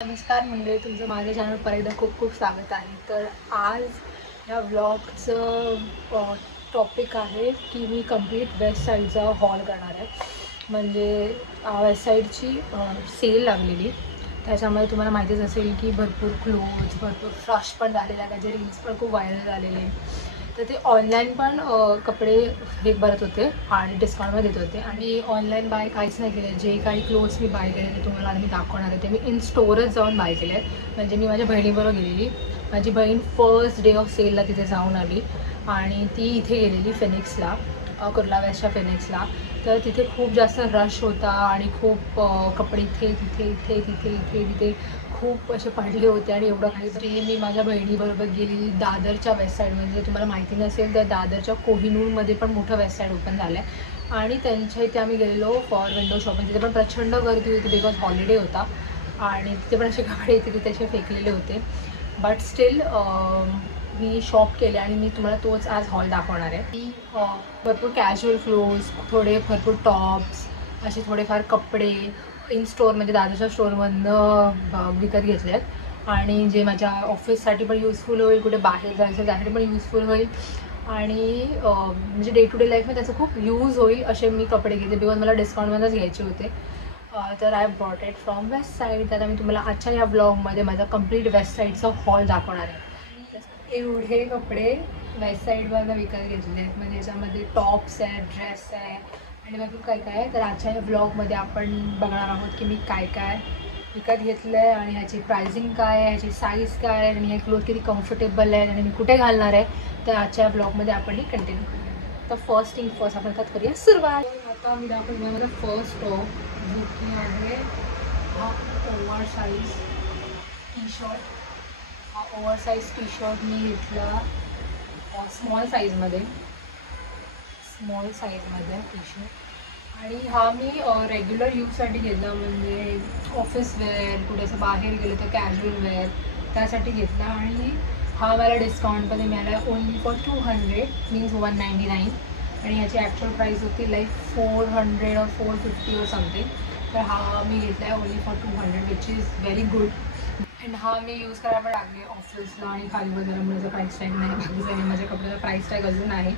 नमस्कार मंडळी, तुमचं माझ्या चॅनल पर एकदा खूप खूप स्वागत आहे. तर आज या व्लॉगचं टॉपिक आहे की मी कंप्लीट वेस्ट साईडचा हॉल करणार आहे. म्हणजे वेस्ट साईडची सेल लागलेली, त्याच्यामध्ये तुम्हाला माहितीच असेल की भरपूर क्लोथ्स, भरपूर फ्रश पण झालेला आहे, त्याचे रील्स पण खूप व्हायरल झालेले. तर ते ऑनलाईन पण कपडे हे भरत होते आणि डिस्काउंटमध्ये देत होते. आणि ऑनलाईन बाय काहीच नाही केलं. जे काही क्लोथ्स मी बाय केले ते तुम्हाला आता मी दाखवणार आहे. ते मी इन स्टोरच जाऊन बाय केले आहेत. म्हणजे मी माझ्या बहिणीबरोबर गेलेली. माझी बहीण फर्स्ट डे ऑफ सेलला तिथे जाऊन आली आणि ती इथे गेलेली फिनिक्सला, कुर्ला वेस्टच्या फिनिक्सला. तर तिथे खूप जास्त रश होता आणि खूप कपडे इथे तिथे इथे तिथे इथे तिथे खूप असे पडले होते. आणि एवढं काही तरी मी माझ्या बहिणीबरोबर गेलेली दादरच्या वेस्ट साईडमध्ये. जर तुम्हाला माहिती नसेल तर दादरच्या कोहिनूरमध्ये पण मोठं वेस्ट साईड ओपन झालं आहे आणि त्यांच्या इथे आम्ही गेलेलो फॉर विंडो शॉपिंग. तिथे पण प्रचंड गर्दी होती बिकॉज हॉलिडे होता आणि तिथे पण असे कपडे इथे तिथे असे फेकलेले होते. बट स्टील मी शॉप केले आणि मी तुम्हाला तोच आज हॉल दाखवणार आहे. की भरपूर कॅज्युअल क्लोथ्स, थोडे भरपूर टॉप्स, असे थोडेफार कपडे इन स्टोअर म्हणजे दादाच्या स्टोअरमधनं विकत घेतले आहेत. आणि जे माझ्या ऑफिससाठी पण युजफुल होईल, कुठे बाहेर जायचं त्यासाठी पण युजफुल होईल आणि म्हणजे डे टू डे लाईफमध्ये त्याचं खूप यूज होईल असे मी कपडे घेतले बिकॉज मला डिस्काउंटमध्येच घ्यायचे होते. तर I brought it from Westside. तर मी तुम्हाला आजच्या या ब्लॉगमध्ये माझा कंप्लीट वेस्ट साईडचा हॉल दाखवणार आहे. एवढे कपडे वेस्ट साईडवरनं विकत घेतले आहेत. म्हणजे याच्यामध्ये टॉप्स आहे, ड्रेस आहे आणि भरपूर काय काय आहे. तर आजच्या या ब्लॉगमध्ये आपण बघणार आहोत की मी काय काय विकत घेतलं आहे आणि ह्याची प्राइसिंग काय आहे, ह्याची साईज काय आहे आणि हे क्लोथ किती कम्फर्टेबल आहे आणि मी कुठे घालणार आहे. तर आजच्या या ब्लॉगमध्ये आपण ही कंटिन्यू करूया. तर फर्स्ट थिंग फर्स्ट आपण त्यात करूया सुरुवात. आता मी दाखवून माझा फर्स्ट टॉप जो की आहे हा ओव्हर साईज टी शर्ट. हा ओव्हरसाईज टी शर्ट मी घेतला स्मॉल साईजमध्ये टी शर्ट. आणि हा मी रेग्युलर यूजसाठी घेतला, म्हणजे ऑफिस वेअर, कुठे असं बाहेर गेलं तर कॅज्युअल वेअर त्यासाठी घेतला. आणि हा मला डिस्काउंटमध्ये मिळाला ओनली फॉर 200 मीन्स 199. आणि याची ॲक्च्युअल प्राईस होती लाईक 400 और 450 और समथिंग. तर हा मी घेतला आहे only for 200 which is very good. And हा मी यूज करायला पण लागले ऑफिसला आणि खाली वगैरे. माझा प्राईस टॅग नाही बाकी आणि माझ्या कपड्याचा प्राईस टॅग अजून आहे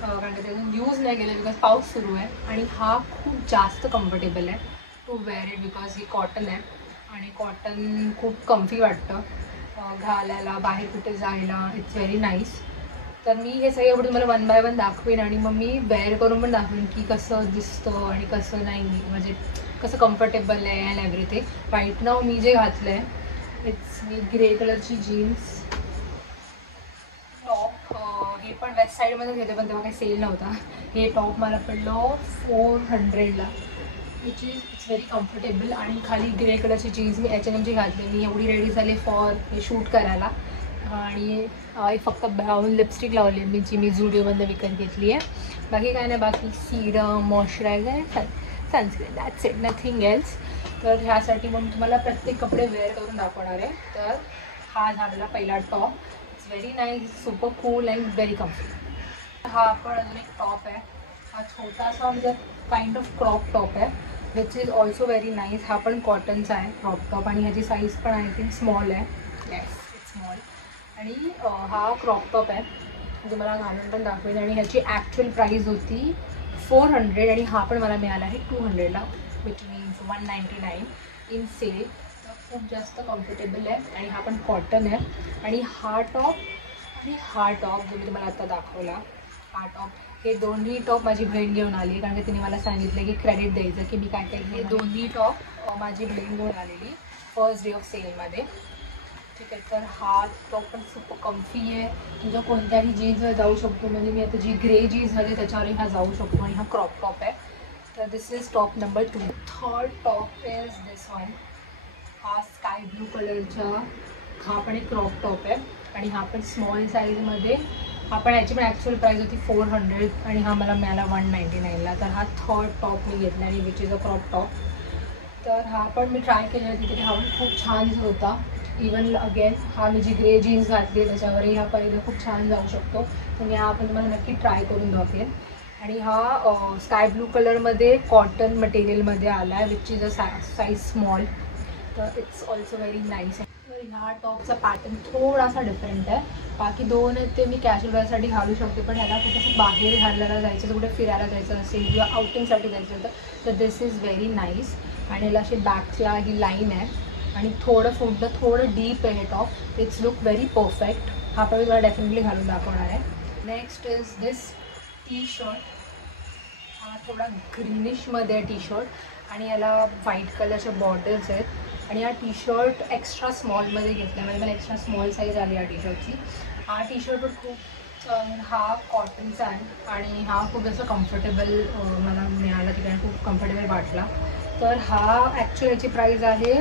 कारण की ते अजून यूज नाही केलं बिकॉज पाऊस सुरू आहे. आणि हा खूप जास्त कम्फर्टेबल आहे टू वेअर इट बिकॉज ही कॉटन आहे आणि कॉटन खूप कम्फी वाटतं घालायला, बाहेर कुठे जायला. It's very nice. तर मी हे सगळे एवढं मला वन बाय वन दाखवेन आणि मग मी वेअर करून पण दाखवेन की कसं दिसतं आणि कसं नाही, म्हणजे कसं कम्फर्टेबल आहे अँड एव्हरीथिंग. राईट नाव मी जे घातलं आहे इट्स मी ग्रे कलरची जीन्स टॉप. हे पण वेस्ट साईडमध्येच घेते पण तेव्हा काही सेल नव्हता. हे टॉप मला पडलं 400ला which is it's very comfortable. आणि खाली ग्रे कलरची जीन्स मी H&Mची घातली. मी एवढी रेडी झाली फॉर हे शूट करायला. आणि फक्त ब्राऊन लिपस्टिक लावली मी जी मी झुडिओमधनं विकत घेतली आहे. बाकी काय नाही, बाकी serum, moisturiser, sunscreen, that's it, nothing else. तर ह्यासाठी मग तुम्हाला प्रत्येक कपडे वेअर करून दाखवणार आहे. तर हा झालेला पहिला top. It's very nice, super cool and very comfortable. हा पण अजून एक टॉप आहे. हा छोटासा म्हणजे काइंड ऑफ क्रॉप टॉप आहे which is also very nice. हा पण कॉटनचा आहे क्रॉप टॉप आणि ह्याची साईज पण आय थिंक स्मॉल आहे. Yes, it's small. आणि हा क्रॉप टॉप आहे म्हणजे मला घालून पण दाखवेल. आणि ह्याची ॲक्च्युअल प्राईस होती 400 आणि हा पण मला मिळाला आहे 200ला विच मीन्स 199 इन सेल. तर खूप जास्त कम्फर्टेबल आहे आणि हा पण कॉटन आहे. आणि हा टॉप जो मी तुम्हाला आता दाखवला, हा टॉप, हे दोन्ही टॉप माझी बहीण घेऊन आली कारण की तिने मला सांगितलं की क्रेडिट द्यायचं की मी काय काय. हे दोन्ही टॉप माझी बहीण घेऊन आलेली फर्स्ट डे ऑफ सेलमध्ये. ठीक आहे. तर हा टॉप पण खूप कम्फी आहे, तुमच्या कोणत्याही जीन्सवर जाऊ शकतो. म्हणजे मी आता जी ग्रे जीन्स झाली त्याच्यावरही हा जाऊ शकतो. आणि हा क्रॉप टॉप आहे. तर this is top number 2. Third top is this one. हा स्काय ब्लू कलरचा, हा पण एक क्रॉप टॉप आहे आणि हा पण स्मॉल साईजमध्ये. हा पण ह्याची पण ॲक्च्युअल प्राईस होती 400 आणि हा मला मिळाला 199ला. तर हा थर्ड टॉप मी घेतला आणि which is a crop top. तर हा पण मी ट्राय केला तिथे, हा पण खूप छान दिसत होता. इवन अगेन हा मी जी ग्रे जीन्स घातली त्याच्यावरही हा पहिलं खूप छान जाऊ शकतो. तर मी हा पण तुम्हाला नक्की ट्राय करून दाखवेन. आणि हा स्काय ब्लू कलरमध्ये कॉटन मटेरियलमध्ये आला आहे which is a size small. तर इट्स ऑल्सो व्हेरी नाईस. तर ह्या टॉपचा पॅटर्न थोडासा डिफरंट आहे. बाकी दोन आहेत ते मी कॅज्युअल वेअरसाठी घालू शकते, पण ह्याला कुठे बाहेर घालायला जायचं, कुठे फिरायला जायचं असेल किंवा आउटिंगसाठी जायचं होतं तर दिस इज व्हेरी नाईस. आणि याला अशी बॅकला ही लाईन आहे आणि थोडं फुटलं, थोडं डीप आहे हे top. It's look very perfect. हा पण मी तुला डेफिनेटली घालून दाखवणार आहे. Next is this T shirt. हा थोडा ग्रीनिशमध्ये आहे टी शर्ट आणि याला व्हाईट कलरचे बॉर्डर्स आहेत. आणि हा टी शर्ट एक्स्ट्रा स्मॉलमध्ये घेतला, म्हणजे मला एक्स्ट्रा स्मॉल साईज आली या टी शर्टची. हा टी शर्ट पण खूप हा कॉटनचा आहे आणि हा खूप जास्त कम्फर्टेबल मला मिळाला, तिकडे खूप कम्फर्टेबल वाटला. तर हा ॲक्च्युअली याची प्राईस आहे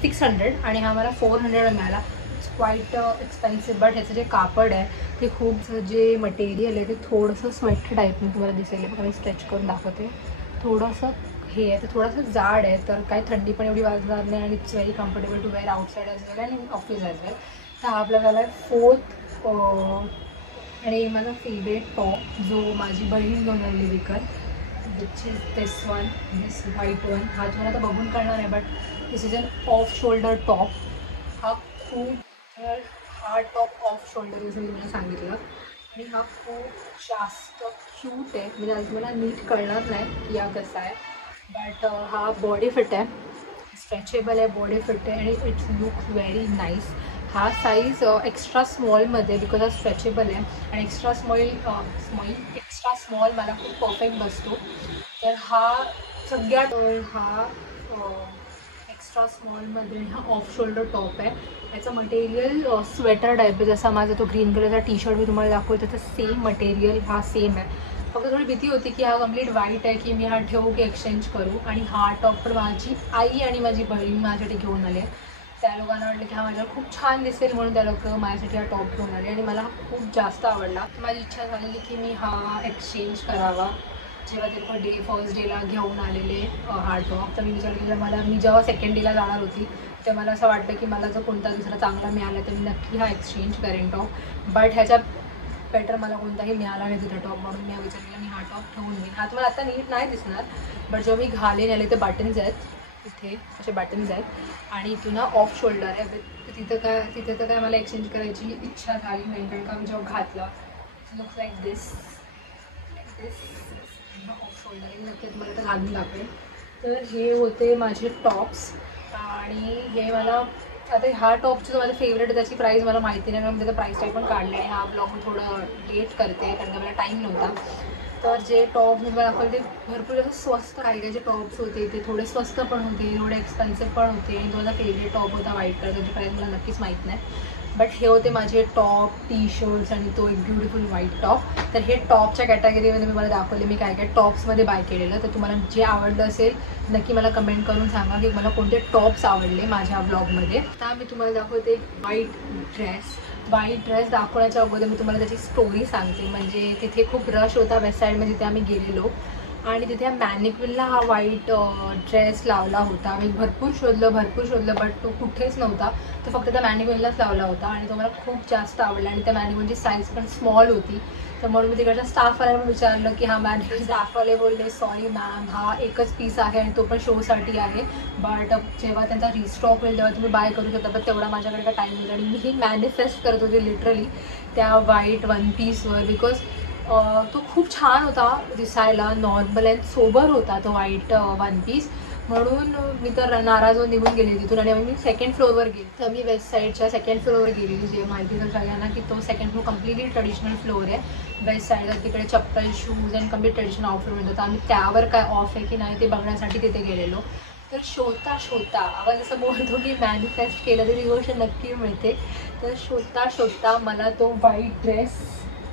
600 आणि हा मला 400 मिळाला. इट्स क्वाईट एक्सपेन्सिव्ह, बट ह्याचं जे कापड आहे ते खूप, जे मटेरियल आहे ते थोडंसं स्वेटर टाईपनं तुम्हाला दिसेल. बघा मी स्ट्रेच करून दाखवते. थोडंसं हे आहे, तर थोडंसं जाड आहे, तर काही थंडी पण एवढी वाजणार नाही आणि it's very comfortable to wear outside as well आणि ऑफिस ॲज वेल. तर हा आपला झाला आहे 4th आणि माझा फेवरेट टॉप जो माझी बहीण घेऊन आलेली विकत, which is this one, this white one. हा तुम्हाला आता बघून कळणार आहे, but this is an off shoulder top. हा खूप, हा टॉप ऑफ शोल्डर जसं मी तुम्हाला सांगितलं, आणि हा खूप जास्त क्यूट आहे. म्हणजे आज मला नीट कळणार नाही की हा कसा आहे, बट हा बॉडी फिट आहे, स्ट्रेचेबल आहे, बॉडी फिट आहे आणि इट्स लुक व्हेरी नाईस. हा साईज एक्स्ट्रा स्मॉलमध्ये, बिकॉज हा स्ट्रेचेबल आहे आणि एक्स्ट्रा स्मॉल मला खूप परफेक्ट बसतो. तर हा सगळ्यात हा एक्स्ट्रा स्मॉलमध्ये हा ऑफ शोल्डर टॉप आहे. याचं मटेरियल स्वेटर टाईप आहे, जसा माझा तो ग्रीन कलरचा टी शर्ट मी तुम्हाला दाखवतो त्याचं सेम मटेरियल हा सेम आहे. फक्त थोडी भीती होती की हा कम्प्लीट व्हाईट आहे की मी हा ठेवू की एक्सचेंज करू. आणि हा टॉप पण माझी आई आणि माझी बहीण माझ्यासाठी घेऊन आले. त्या लोकांना वाटलं की हा माझ्यावर खूप छान दिसेल म्हणून त्या लोक माझ्यासाठी हा टॉप घेऊन आले आणि मला हा खूप जास्त आवडला. माझी इच्छा झाली की मी हा एक्सचेंज करावा. जेव्हा ते लोक फर्स्ट डेला घेऊन आलेले हा टॉप, तर मी विचार केला, मला मी जेव्हा सेकंड डेला जाणार होती तर मला असं वाटतं की मला जर कोणता दुसरा चांगला मिळाला तर मी नक्की हा एक्सचेंज करेन टॉप. बट ह्याच्या बेटर मला कोणताही मिळाला नाही तिथं टॉप, म्हणून मी विचार केला मी हा टॉप ठेवून घेईन. हा तुम्हाला आता नीट नाही दिसणार, बट जेव्हा मी घालेन याला ते बटन्स आहेत, इथे असे बटन्स आहेत आणि इथून ना ऑफ शोल्डर आहे. तिथे तर काय मला एक्सचेंज करायची इच्छा झाली नाही, कारण का मी जेव्हा घातलं लुक्स लाईक दिस ऑफ शोल्डर आहे. नक्की तुम्हाला तर घालून दाखवेल. तर हे होते माझे टॉप्स आणि हे मला आता हा टॉपचं जो माझं फेवरेट आहे त्याची प्राईस मला माहिती नाही, कारण त्याचा प्राईस टॅग पण काढले आणि हा ब्लॉग मी थोडं लेट करते कारण का मला टाईम नव्हता. तर जे टॉप मी मला दाखवले ते भरपूर असं स्वस्त, काही जे टॉप्स होते ते थोडे स्वस्त पण होते, थोडे एक्सपेन्सिव्ह पण होते. आणि तो माझा फेवरेट टॉप होता व्हाईट कलर, त्याची प्राईस मला नक्कीच माहीत नाही. बट हे होते माझे टॉप, टी शर्ट्स आणि तो एक ब्युटिफुल व्हाईट टॉप. तर हे टॉपच्या कॅटेगरीमध्ये मी मला दाखवले मी काय काय टॉप्समध्ये बाय केलेलं. तर तुम्हाला जे आवडलं असेल नक्की मला कमेंट करून सांगा की मला कोणते टॉप्स आवडले माझ्या ब्लॉगमध्ये. आता मी तुम्हाला दाखवते व्हाईट ड्रेस दाखवण्याच्या अगोदर मी तुम्हाला त्याची स्टोरी सांगते. म्हणजे तिथे खूप रश होता वेस्ट साईडमध्ये, तिथे आम्ही गेलेलो आणि तिथे मॅनिक्विनला हा व्हाईट ड्रेस लावला होता. मी भरपूर शोधलं बट तो कुठेच नव्हता. तो फक्त त्या मॅनिक्विनलाच लावला होता आणि तो मला खूप जास्त आवडला आणि त्या मॅनिक्विनची साईज पण स्मॉल होती. तर म्हणून मी तिकडच्या स्टाफवाल्याला विचारलं की हा मॅनिक्विन, स्टाफवाले बोलले सॉरी मॅम, हा एकच पीस आहे आणि तो पण शोसाठी आहे, बट जेव्हा त्यांचा रिस्टॉक होईल तेव्हा तुम्ही बाय करू शकता. पण तेवढा माझ्याकडे काय टाईम होता आणि मी ही मॅनिफेस्ट करत होते लिटरली त्या व्हाईट वन पीसवर, बिकॉज तो खूप छान होता दिसायला, नॉर्मल अँड सोबर होता तो व्हाईट वन पीस. म्हणून मी तर नाराज होऊन निघून गेले तिथून आणि मी सेकंड फ्लोअरवर गेले. तर मी वेस्ट साईडच्या सेकंड फ्लोअरवर गेलेली, जे माहिती तर सगळ्यांना की तो second floor completely traditional floor आहे वेस्ट साईडला. तिकडे चप्पल, shoes and complete traditional offer मिळतो. तर आम्ही त्यावर काय ऑफ आहे की नाही ते बघण्यासाठी तिथे गेलेलो. तर शोधता आपण जसं बोलतो की मॅनिफेस्ट केलं तरी गोष्ट नक्की मिळते. तर शोधता मला तो व्हाईट ड्रेस,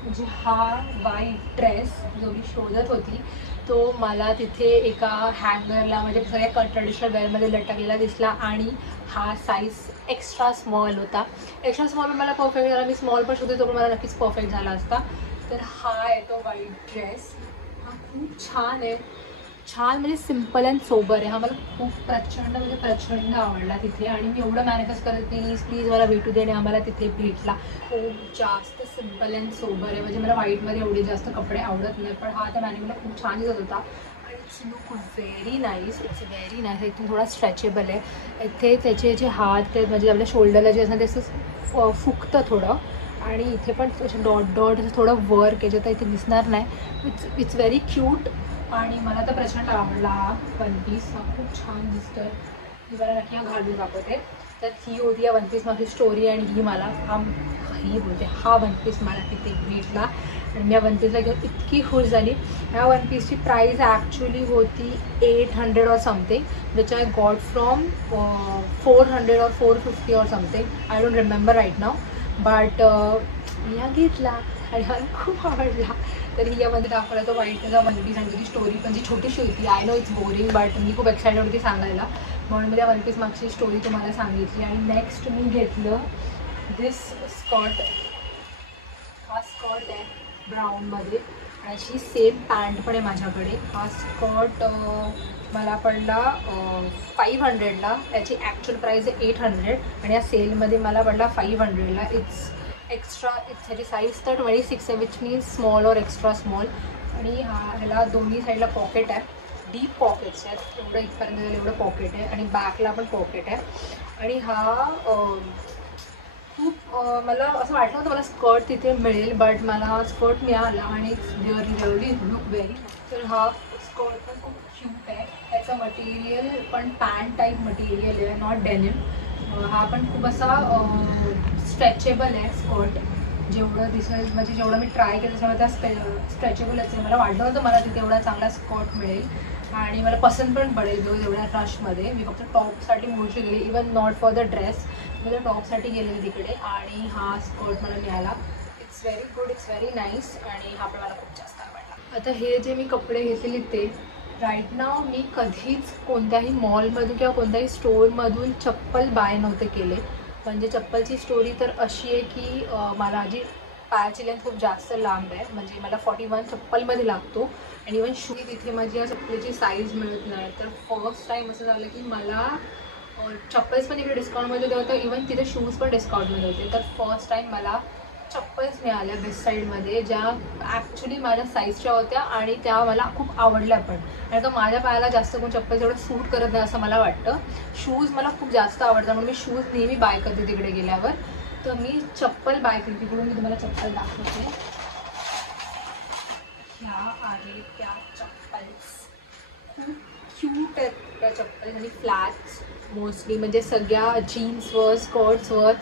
म्हणजे हा व्हाईट ड्रेस जो मी शोधत होती तो मला तिथे एका हँगरला, म्हणजे सगळ्या ट्रेडिशनल वेअरमध्ये लटकलेला दिसला आणि हा साईज एक्स्ट्रा स्मॉल होता. एक्स्ट्रा स्मॉल पण मला परफेक्ट झाला. मी स्मॉल पण शोधते तो पण मला नक्कीच परफेक्ट झाला असता. तर हा आहे तो व्हाईट ड्रेस. हा खूप छान आहे, छान म्हणजे सिम्पल अँड सोबर आहे. हा मला खूप प्रचंड आवडला तिथे आणि मी एवढं मॅनिफेस्ट करत प्लीज मला भेटू दे आणि आम्हाला तिथे भेटला. खूप जास्त सिम्पल अँड सोबर आहे. म्हणजे मला व्हाईटमध्ये एवढे जास्त कपडे आवडत नाही, पण हा त्या मॅनिक्विनला खूप छान दिसत होता आणि it's look very nice. It's very nice. इथून थोडा स्ट्रेचेबल आहे. इथे त्याचे जे हात आहेत म्हणजे आपल्या शोल्डरला जे असं ते असं फुगतं थोडं. आणि इथे पण असं डॉट डॉट असं थोडं वर्क आहे जे आता इथे दिसणार नाही. It's very cute. आणि मला तर प्रचंड आवडला हा वन पीस. हा खूप छान दिसतोय. मी मला नक्की हा घालून दाखवते. तर ही होती या वन पीस माझी स्टोरी. आणि ही मला हा वन पीस मला तिथे भेटला आणि मी या वन पीसला घेऊन इतकी खुश झाली. ह्या वन पीसची प्राईस ॲक्च्युली होती 800 और something, which I got from 400 और 450 और something. I don't remember right now. But मी हा घेतला आणि मला खूप आवडला. तर ही यामध्ये दाखवला तो व्हाईट त्याचा वन पीस आणि त्याची स्टोरी पण जी छोटीशी होती. I know it's boring but मी खूप एक्सायटेड होती सांगायला म्हणून मी त्या वन पीस मागची स्टोरी तुम्हाला सांगितली. आणि नेक्स्ट मी घेतलं दिस स्कर्ट. हा स्कर्ट आहे ब्राऊनमध्ये आणि अशी सेम पॅन्ट पण आहे माझ्याकडे. हा स्कर्ट मला पडला 500ला. याची ॲक्च्युअल प्राईस आहे 800 आणि या सेलमध्ये मला पडला 500ला. इट्स ह्याची साईज तर 26 आहे विच मीन्स स्मॉल और एक्स्ट्रा स्मॉल. आणि ह्याला दोन्ही साईडला पॉकेट आहे. डीप पॉकेट्स आहेत. एवढं इथपर्यंत एवढं पॉकेट आहे आणि बॅकला पण पॉकेट आहे. आणि हा खूप मला असं वाटलं होतं मला स्कर्ट तिथे मिळेल बट मला स्कर्ट मिळाला आणि इट्स रिअली लुक व्हेरी. तर हा स्कर्ट पण खूप क्यूट आहे. त्याचं मटेरियल पण पॅन्ट टाईप मटेरियल आहे, नॉट डेनिम. हा पण खूप असा स्ट्रेचेबल आहे स्कर्ट. जेवढं दिसेल म्हणजे जेवढं मी ट्राय केलं त्याच्यामुळे त्या स्ट्रेचेबलच आहे. मला वाटलं होतं मला तिथे एवढा चांगला स्कर्ट मिळेल आणि मला पसंत पण पडेल तो एवढ्या रशमध्ये. मी फक्त टॉपसाठी मोस्टली गेले, even not for the dress. मी तर टॉपसाठी गेलेले तिकडे आणि हा स्कर्ट मला मिळाला. It's very good. It's very nice. आणि हा पण मला खूप जास्त आवडला. आता हे जे मी कपडे घेतलेले ते राईट नाव मी कधीच कोणत्याही मॉलमधून किंवा कोणत्याही स्टोअरमधून चप्पल बाय नव्हते केले. म्हणजे चप्पलची स्टोरी तर अशी आहे की माझी पायाची लेंथ खूप जास्त लांब आहे. म्हणजे मला 41 चप्पलमध्ये लागतो आणि इवन शूज तिथे माझी या चप्पलची साईज मिळत नाही. तर फर्स्ट टाईम असं झालं की मला चप्पल्स पण तिकडे डिस्काउंटमध्ये होतं, इवन तिथे शूज पण डिस्काउंटमध्ये होते. तर फर्स्ट टाईम मला चप्पल्स मिळाल्या बेस्ट साईडमध्ये ज्या ॲक्च्युली माझ्या साईजच्या होत्या आणि त्या मला खूप आवडल्या पण. आणि तो माझ्या पायाला जास्त कोण चप्पल एवढं सूट करत नाही असं मला वाटतं. शूज मला खूप जास्त आवडतात म्हणून मी शूज नेहमी बाय करते तिकडे गेल्यावर. तर मी चप्पल बाय केली तिकडून. मी तुम्हाला चप्पल दाखवते. ह्या आहेत त्या चप्पल्स. खूप क्यूट आहेत त्या चप्पल आणि फ्लॅट्स मोस्टली म्हणजे सगळ्या जीन्सवर स्कर्ट्सवर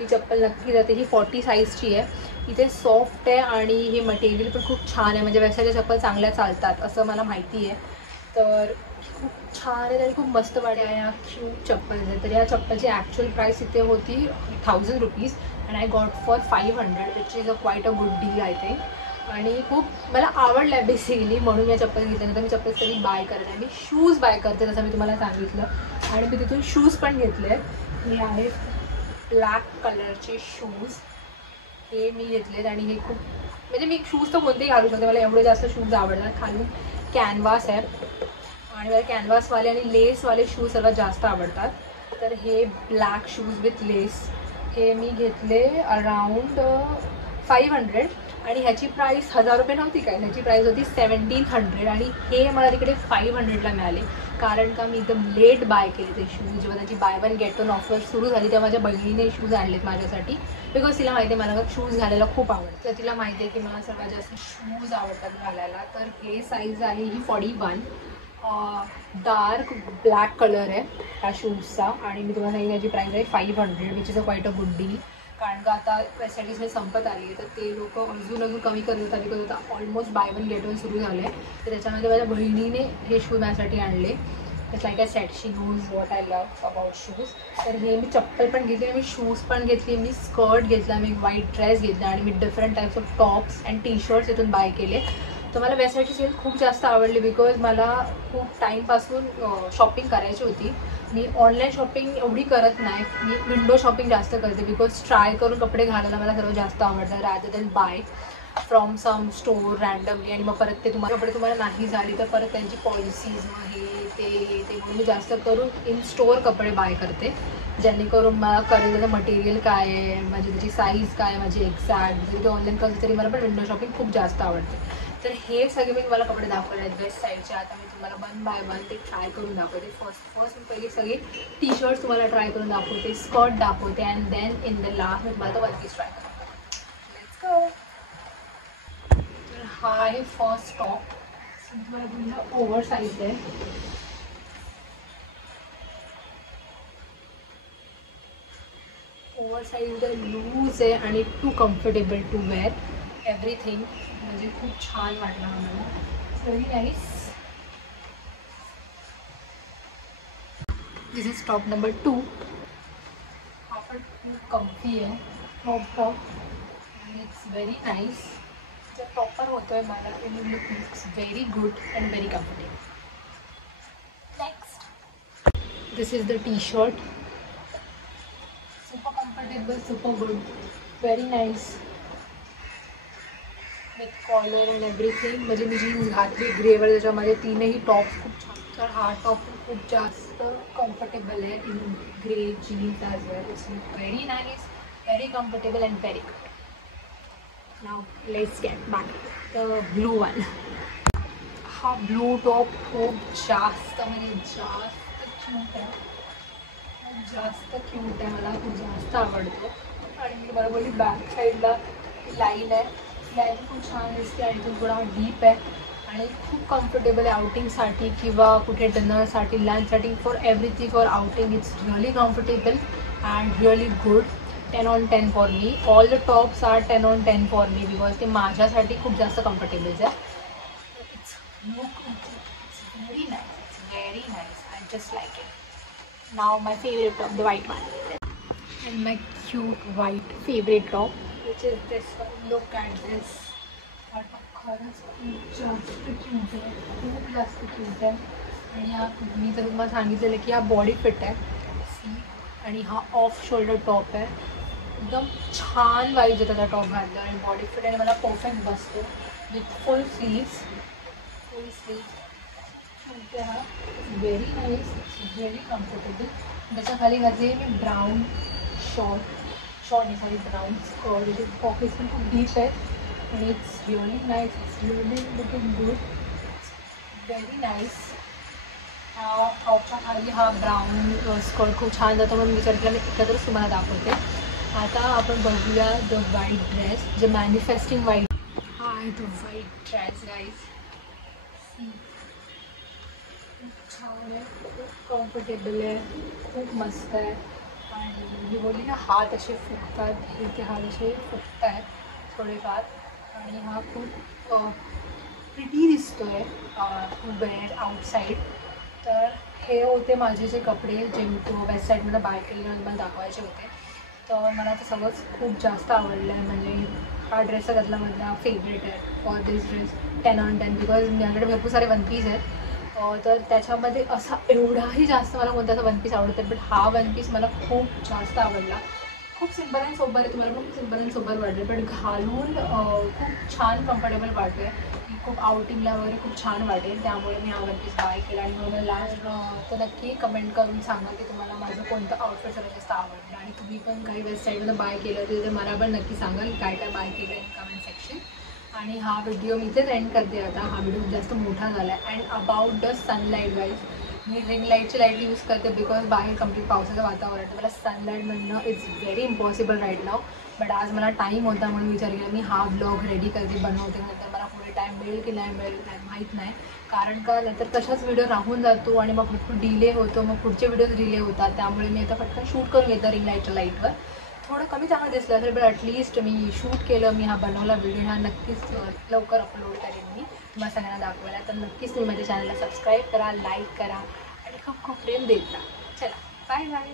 ही चप्पल नक्की जाते. ही 40 साईजची आहे. इथे सॉफ्ट आहे आणि हे मटेरियल पण खूप छान आहे. म्हणजे वेस्टर्नच्या चप्पल चांगल्या चालतात असं मला माहिती आहे. तर खूप छान आहे आणि खूप मस्त वाटतं या क्यूट चप्पल आहे. तर या चप्पलची ॲक्च्युअल प्राईस इथे होती 1000 rupees and I got for 500 which is quite a good deal I think. आणि खूप मला आवडलं आहे बेसिकली म्हणून मी चप्पल घेतल्यानंतर मी चप्पल कधी बाय करत आहे. मी शूज बाय करते जसं मी तुम्हाला सांगितलं आणि मी तिथून शूज पण घेतले. हे आहेत ब्लॅक कलरचे शूज. हे मी घेतलेत आणि हे खूप म्हणजे मी शूज तर कोणतेही घालू शकते. मला एवढे जास्त शूज आवडतात. खालून कॅनव्हास आहे आणि मला कॅनव्हासवाले आणि लेसवाले शूज सर्वात जास्त आवडतात. तर हे ब्लॅक शूज विथ लेस हे मी घेतले अराउंड 500 आणि ह्याची प्राईस 1000 रुपये नव्हती काय. ह्याची प्राईस होती 1700 आणि हे मला तिकडे 500ला मिळाले. कारण का मी एकदम लेट बाय केले ते शूज. जेव्हा त्याची by one get one offer सुरू झाली तेव्हा माझ्या बहिणीने शूज आणलेत माझ्यासाठी. बिकॉज तिला माहिती आहे मला शूज घालायला खूप आवडतं. तर तिला माहिती आहे की मला सर्वात जास्त शूज आवडतात घालायला. तर हे साईज आहे ही 41. डार्क ब्लॅक कलर आहे ह्या शूजचा आणि मी तुम्हाला सांगितलं याची प्राईस आहे 500 which is a quiet a good deal. कारण का आता फॅसिलिटीजमध्ये संपत आली आहे तर ते लोक अजून कमी करत होतात. बिकॉज आता almost by one get one सुरू झालं आहे. तर त्याच्यामध्ये माझ्या बहिणीने हे शूज माझ्यासाठी आणले. Just like I said she knows what I love about shoes. तर हे मी चप्पल पण घेतली, मी शूज पण घेतली, मी स्कर्ट घेतला, मी व्हाईट ड्रेस घेतला आणि मी different types of tops and T shirts इथून बाय केले. तर मला वेबसाईटची सेल खूप जास्त आवडली बिकॉज मला खूप टाईमपासून शॉपिंग करायची होती. मी ऑनलाईन शॉपिंग एवढी करत नाही. मी विंडो शॉपिंग जास्त करते बिकॉज ट्राय करून कपडे घालायला मला सर्वात जास्त आवडतं rather than buy from some store randomly. आणि मग परत ते कपडे तुम्हाला नाही झाली तर परत त्यांची पॉलिसीज हे ते म्हणून मी जास्त करून इन स्टोअर कपडे बाय करते जेणेकरून मला कळेल त्याचं मटेरियल काय आहे, माझी त्याची साईज काय आहे माझी एक्झॅक्ट. जरी ते ऑनलाईन करते तरी मला पण विंडो शॉपिंग खूप जास्त आवडते. तर हे सगळे मी तुम्हाला कपडे दाखवले आहेत वेस्ट साईडचे. आता मी तुम्हाला 1 बाय 1 ते ट्राय करून दाखवते. फर्स्ट मी पहिली सगळी टी शर्ट्स तुम्हाला ट्राय करून दाखवते, स्कर्ट दाखवते and then in the last मी तुम्हाला वन पीस ट्राय करते. Let's go. तर हा आहे फर्स्ट टॉप. तुम्हाला बोलला ओव्हर साईज आहे. ओव्हर साईज लूज आहे आणि too comfortable to wear everything. म्हणजे खूप छान वाटलं आम्हाला. Very nice. This is top number 2. हा पण खूप कम्फी आहे टॉप आणि इट्स व्हेरी नाईस. जो टॉपर होतो आहे मला ते looks very good and very comfortable. Next this is the T shirt. super comfortable, super good, very nice with collar and everything. म्हणजे मी जीन्स घातली ग्रेवर, त्याच्यामध्ये तीनही टॉप्स खूप छान. तर हा टॉप खूप जास्त कम्फर्टेबल आहे in grey jeans as well. It's very nice, very comfortable and very good. Now let's get back the blue one. हा ब्लू टॉप खूप जास्त म्हणजे जास्त क्यूट आहे. जास्त क्यूट आहे, मला खूप जास्त आवडतो. आणि मी तुम्हाला बोलली बॅक साईडला लाईन आहे, लाईन खूप छान दिसते आणि तो थोडा डीप आहे आणि खूप कम्फर्टेबल आहे आउटिंगसाठी किंवा कुठे डिनरसाठी, लंचसाठी, for everything. For outing it's really comfortable and really good. 10 on 10 for me. All the tops are 10 on 10 for me because ते माझ्यासाठी खूप जास्त कम्फर्टेबल आहे. It's look it's very nice, it's very nice. I just like it. Now my favorite top, the white one, and my cute white favorite top, which is this one. Look at this. खरंच खूप जास्त cute आहे, खूप जास्त cute आहे. आणि हा मी तर तुम्हाला सांगितलेलं की हा बॉडी फिट आहे सी. आणि हा ऑफ शोल्डर टॉप आहे. एकदम छान वाईज येतात हा टॉप घातला आणि बॉडी फिट आणि मला परफेक्ट बसतो विथ फुल स्लीव्स. हा व्हेरी नाईस, व्हेरी कम्फर्टेबल. त्याच्या खाली घातली मी ब्राऊन सॉरी ब्राऊन स्कर्ट. त्याचे पॉकेट्स पण खूप डीप आहेत आणि it's really nice, it's really looking good, very nice. टॉपच्या खाली हा ब्राऊन स्कर्ट खूप छान जातो म्हणून विचार केला मी एकत्रच तुम्हाला दाखवते. आता आपण बघूया द व्हाईट ड्रेस, जे मॅनिफेस्टिंग व्हाईट. हा आहे तो व्हाईट ड्रेस गाईज. छान आहे, खूप कम्फर्टेबल आहे, खूप मस्त आहे. आणि मी बोलली ना हात असे फुगतात, हे हात असे फुगत आहेत थोडेफार. आणि हा खूप प्रिटी दिसतो आहे वेअर आउटसाईड. तर हे होते माझे जे कपडे जे मी वेस्ट साईडमध्ये बाय केले आणि मला दाखवायचे होते. तर मला ते सगळंच खूप जास्त आवडलं आहे. म्हणजे हा ड्रेस सगळ्यातला माझा फेवरेट आहे for this dress. 10 on 10 because माझ्याकडे भरपूर सारे वन पीस आहेत. तर त्याच्यामध्ये असा एवढाही जास्त मला कोणता असा वन पीस आवडत आहे, बट हा वन पीस मला खूप जास्त आवडला. खूप सिम्पल अँड सोबर आहे, तुम्हाला पण खूप सिम्पल अँड सोबर वाटेल, बट घालून खूप छान कम्फर्टेबल वाटते. खूप आउटिंगला वगैरे खूप छान वाटेल, त्यामुळे मी हा वन पीस बाय केला. आणि मला लास्ट तर नक्की कमेंट करून सांगा की तुम्हाला माझं कोणतं आउटफिट सगळ्यात जास्त आवडलं. आणि तुम्ही पण काही वेस्ट साईडमध्ये बाय केलं होते तर मला पण नक्की सांगा की काय काय बाय केलं इन कमेंट सेक्शन. आणि हा व्हिडिओ मी इथेच एंड करते. आता हा व्हिडिओ जास्त मोठा झाला आहे. And about the sunlight guys, मी रिंग लाईटची लाईट यूज करते बिकॉज बाहेर कम्प्लीट पावसाचं वातावरण आहे. मला सनलाईट म्हणणं it's very impossible right now. But आज मला टाईम होता म्हणून विचार केला मी हा ब्लॉग रेडी करते, बनवते. नंतर मला पुढे टाईम मिळेल की नाही मिळेल नाही माहीत नाही. कारण का नंतर तशाच व्हिडिओ राहून जातो आणि मग भरपूर डिले होतो, मग पुढचे व्हिडिओज डिले होतात. त्यामुळे मी आता पटकन शूट करून घेतो रिंग लाईटच्या लाईटवर. थोडं कमी चांगलं दिसलं असेल बट ॲटलिस्ट मी शूट केलं, मी हा बनवला व्हिडिओ. हा नक्कीच लवकर अपलोड करेन मी तुम्हाला सगळ्यांना दाखवायला. तर नक्कीच तुम्ही माझ्या चॅनलला सबस्क्राईब करा, लाईक करा आणि खूप खूप प्रेम देत राहा. चला बाय बाय.